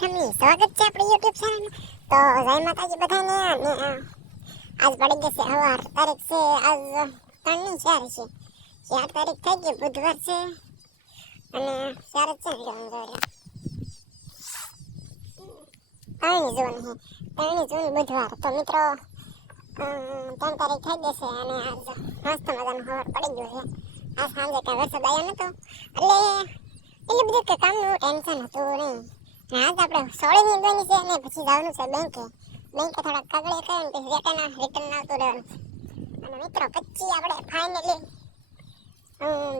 Family સ્વાગત છે આપણી YouTube ચેનલ તો જય માતાજી બધાને અને આજ પડી ગઈ છે સવાર તારીખ છે આજ 3 ની 4 છે 4 તારીખ થઈ ગઈ બુધવાર છે અને 4 છે ત્રણની જૂન બુધવાર તો મિત્રો 3 તારીખ થઈ ગઈ છે અને આજ મસ્ત મજાનું સવાર પડી ગયું છે આ સાંજે કઈ વરસાદ આવ્યો નતો એટલે બધું કે કામનું ટેન્શન હતું નહીં આજ આપણે સોળી નીંદવાની છે અને પછી જવાનું છે બેંકે થોડા કાગળિયા કરે ને પછી રિટર્ન આવતું રહેવાનું અને મિત્રો પછી આપણે ફાઇનલી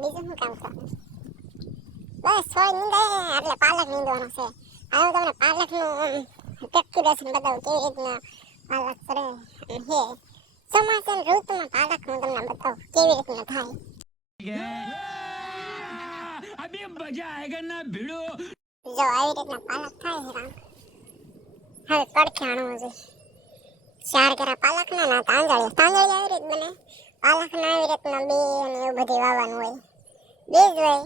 બીજું શું કામ કરવાનું બસ સોળી નીંદાય એટલે પાલક નીંદવાનો છે હવે તમને પાલકનું કેલ્ક્યુલેશન બતાવું કેવી રીતના પાલક કરે હે ચોમાસાની ઋતુમાં પાલક હું તમને બતાવું કેવી રીતના થાય अभी मजा आएगा ना भिड़ो જો આવી રીતના પાલક થાય છે હવે કડકે આણવું જોઈએ 4 કરા પાલક ના તાંજળી આવી રીત બને પાલક ના આવી રીતના બે અને એવું બધું વાવવાનું હોય બે જ હોય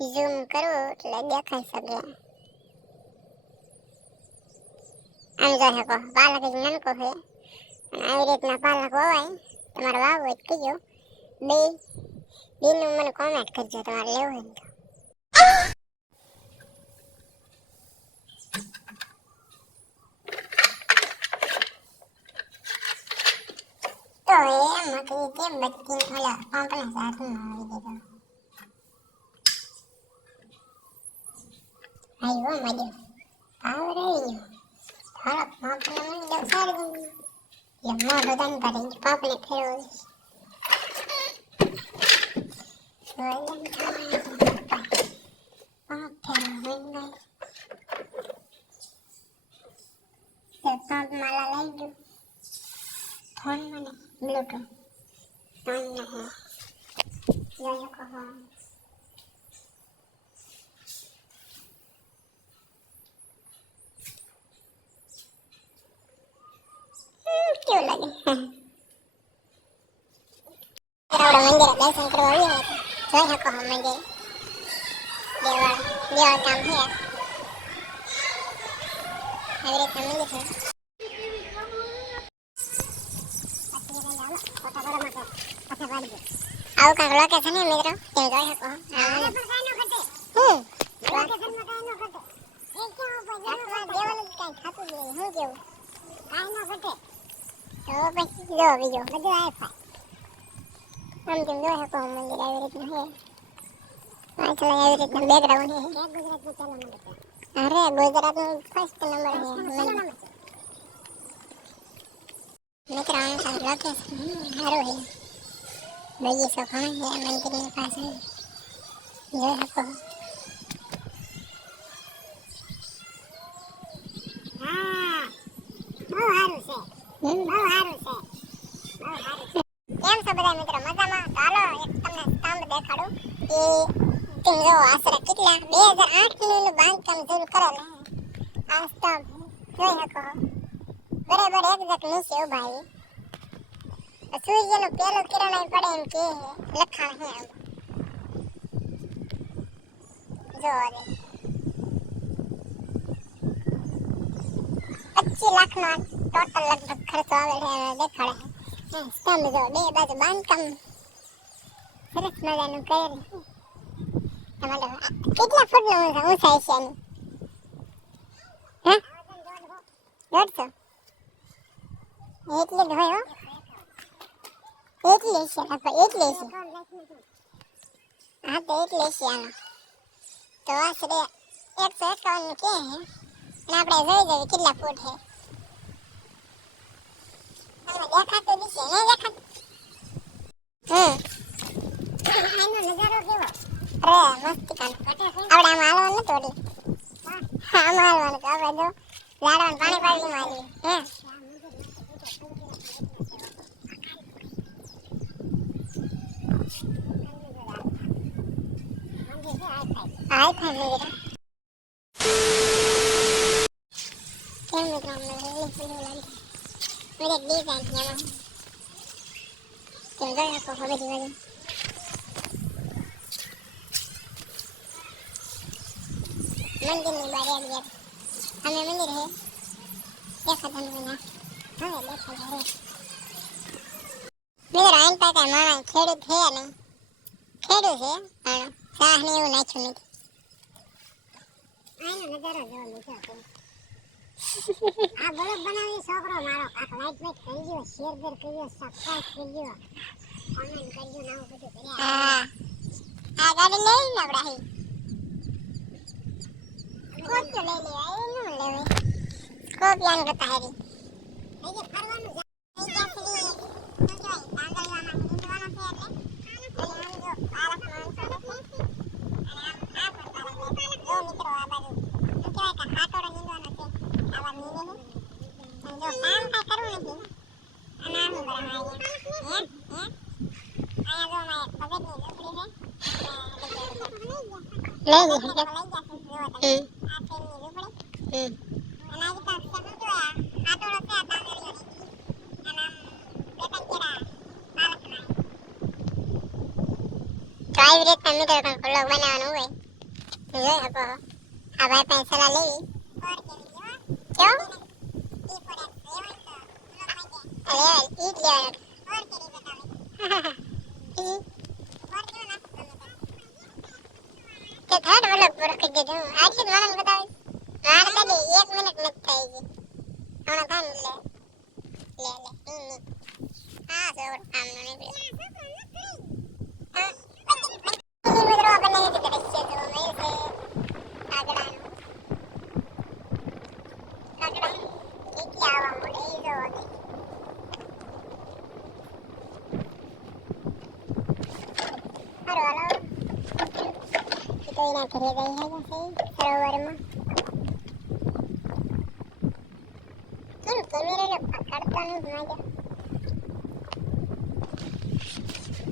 ઝૂમ કરું એટલે દેખાઈ શકે આમ જોઈ શકો પાલક એક નાનકો છે અને આવી રીતના પાલક વવાય તમારે વાવવું હોય તો કહેજો બેનું મને કોમેન્ટ કરજો તમારે લેવું હોય તો એમાં કઈ તે બધી ઓલા પંપના સાથમાં આવી દીધો આવ્યો મજો પાવર આવી ગયો થોડોક પંપને મને દવસાડી દીધી એટલે મોઢું દન કરી પંપને ફેરવું પંપ માલા લઈ ગયું ફોન મને બ્લૂટૂથ ફોન નહીં જોઈ શકો કેવું લાગે મંદિર દર્શન કરવા આવ્યા હતા જોઈ શકો મંદિર દેવાળ કામ છે આવી રીતના મંદિર છે આવું કાંક લોકેશન હે મિત્રો તમે જોઈ શકો જો બીજો બધું આમ તમે જોઈ શકો મંદિર આવી રીતના હે પાછળ આવી રીતના બેકગ્રાઉન્ડ હે અરે ગુજરાતનું ફર્સ્ટ નંબર હે મિત્રો આનું લોકેશન સારું હે બગીચો ઘણો છે મંદિરની પાસે જોઈ શકો કેમ છો બધા મિત્રો મજામાં ચાલો એક તમને સ્તંભ દેખાડું એ તમે જો આશરે કેટલા 2008 નું બાંધકામ શરૂ કરેલું આ સ્તંભ જોઈ શકો બરાબર એક્ઝેક્ટ નીચે ઉભા છે સૂર્યનું પહેલું કિરણ અહીં પડે એમ કે લખાણ હે જો અરે 25 લાખનો ટોટલ લગભગ ખર્ચો આવે છે દેખાડે સ્તંભ જો બે બાજુ બાંધકામ સરસ મજાનું કરેલું કેટલા ફૂટનું ઊંચાઈ છે એની હે 150 એટલે જ હોય એટલે છે એટલે છે હા તો એટલે છે આનો તો આશરે 151 નું કે હે અને આપણે જોઈ જઈએ કેટલા ફૂટ છે તમને દેખાતું દિશે નહીં દેખાતું આનો નજારો કેવો અરે મસ્તી કાન આપણે આમાં હાલવાનું નથી ઓડી આમાં હાલવાનું તો આપણે જો ઝાડવાનું પાણી પાડી મારી હે હાય ફેમિલી કેમ મિત્રો અમને રીલી ફૂલી લાગી મેરે ડિઝાઇન છે એમાં તમે જોઈ શકો હવે જીવા મંદિરની બારી આવી ગયા. અમે મંદિર હે દેખાતા નથી ના. હવે દેખાય રે. મેં રાઈન પાકા માણા ખેડૂત છે ને. ખેડૂત છે પણ સાહ ને એવું નાખ્યું નથી. આનો નજારો જોવા લીધો હતો. આ બળદ બનાવી છોકરો મારો કાક લાઈટ વેટ કરી ગયો શેર બેર કર્યો સબસ્ક્રાઇબ કર્યો કોમેન્ટ કરજો ને આવું બધું કર્યા. આ ગાડી લઈ ને આપણે અહીં કોચ્યો લઈ લેવા એ નું લેવે સ્કોપિયાન કરતા હેરી એ જે ફરવાનું જાય ત્યાં સુધી શું કહેવાય તાંદળિયામાં હિંદવાનો છે એટલે આમ જો પાલક માણસો નથી અને આમ આ પણ પાલક જો મિત્રો આ બાજુ શું કહેવાય કે હાટોડો હિંદવાનો છે આવા મીને અને જો કામ કાંઈ કરવું નથી અને આમ બનાવવા અહીંયા ભગતની ઝૂંપડી છે લઈ જશે આ ટ્રેનની ઝૂંપડી અને આજે તો શું જોયા હાટોડો છે આ તાંદળીઓ અને આમ બે ત્રણ કેરા પાલકના તો આવી રીતના મિત્રો કંઈક વ્લોગ બનાવવાનું હોય જોઈ શકો આ ભાઈ પાસે સલાહ લેવી ક્યો ઈટ લેવાનું તે થર્ડ વ્લોગ પૂરો કરી દેજો આટલી જ વાળા બતાવીશ મારે કદી 1 મિનિટ નથી થઈ ગઈ હમણાં થાય ને હા છોકરો કામનો નીકળી મિત્રો આપણને નથી દ્રશ્ય જોવા મળ્યું છે કાગડાનું કાગડા કેટલી આવવા મળે એ જોવા દે હાલો હાલો કોઈના ઘરે ગઈ હે સરોવરમાં કેમ કેમેરો પકડતો નથી મજા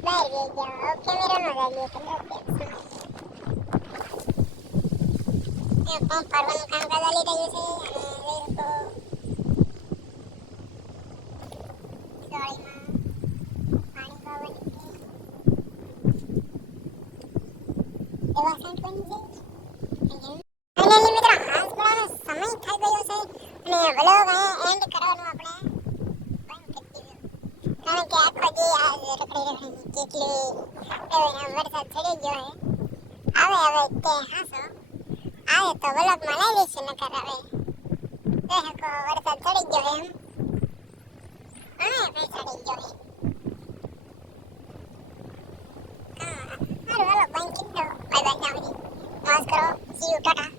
બહાર ગઈ જાઓ કેમેરો ન લાગ્યો તો પંપ ભરવાનું કામ ચાલી રહ્યું છે અને સોળીમાં પાણી પાવાની એવા સેન્ટ બની જાય અને મિત્રો આજ બળાનો સમય થઈ ગયો છે અને વ્લોગ અહીંયા એન્ડ કરવાનું આપણે બંધ કરી દીધું કારણ કે આખો દી આજ રખડી કેટલી વરસાદ ચડી ગયો છે હવે તે હાસો આવે તો વ્લોગમાં લઈ લઈશું નકર હવે વરસાદ ચડી ગયો એમ અને ભાઈ ચડી ગયો હાલો હાલો બંધ કરી દો બાય બાય મોજ કરો સી યુ ટાટા